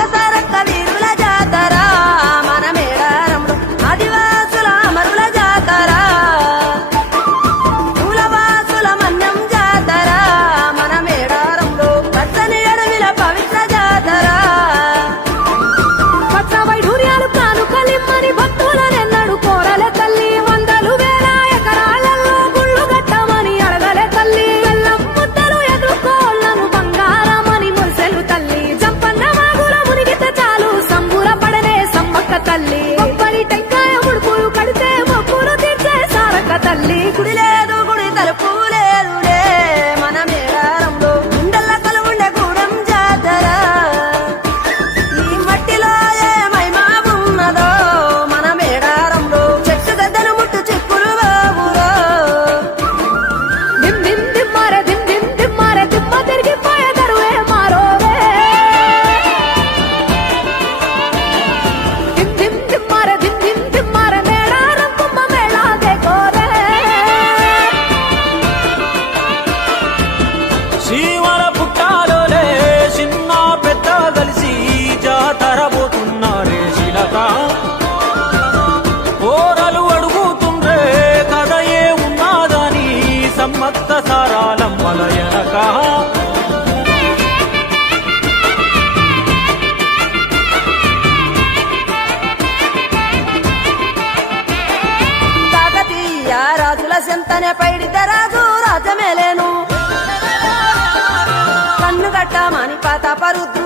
సమ్మక్క సారక్క వీరుల జాతర మన మేడారంలో ఆదివాసుల అమరుల జాతర కులవాసుల మన్యం జాతర మన మేడారంలో పచ్చని అడవిల పవిత్ర జాతర పచ్చ వైఢూర్యాలు కానుకలిమ్మని భక్తులనెన్నడు కోరలే తల్లి వందలు వేల ఎకరాలలో గుళ్ళు గట్టమని అడగలే తల్లి బెల్లం ముద్దలు ఎదుర్కోళ్లను బంగారమని మురిసెలు తల్లి జంపన్న వాగుల మునిగితే చాలు సంబురపడనే సమ్మక్క తల్లి కొబ్బరి టెంకాయ ముడుపులు కడితే మొక్కులు తీర్చే సారక్క తల్లి గుడి లేదు గుడి తలుపు లేదుడే మన మేడారంలో గుండెల్ల కలుగుండే గూడెం జాతర ఈ మట్టిలో ఏ మహిమా ఉన్నదో మన మేడారంలో చెట్టు గద్దను ముట్టు చిక్కులు బాబురో దిమ్ దిమ్ దిమ్మారే దిమ్ దిమ్ దిమ్మారే దిమ్మ తిరిగిపోయే దరువే మారోవే దిమ్ దిమ్ దిమ్మారే దిమ్ దిమ్ దిమ్మారే మేడారం కుంభ మేళాదే కోరే శివల పుట్టాలోలే చిన్న పెద్ద కలిసి జాతర పోతున్నారే శిలక ఓరలు అడుగుతుండ్రే కథ ఏ ఉన్నాదని సమ్మక్క సారాలమ్మల ఎనక కాకతీయ రాజుల సెంతనే పైడిత రాజు రాజమేలేను కన్ను గట్ట మణిపాత పరుద్ర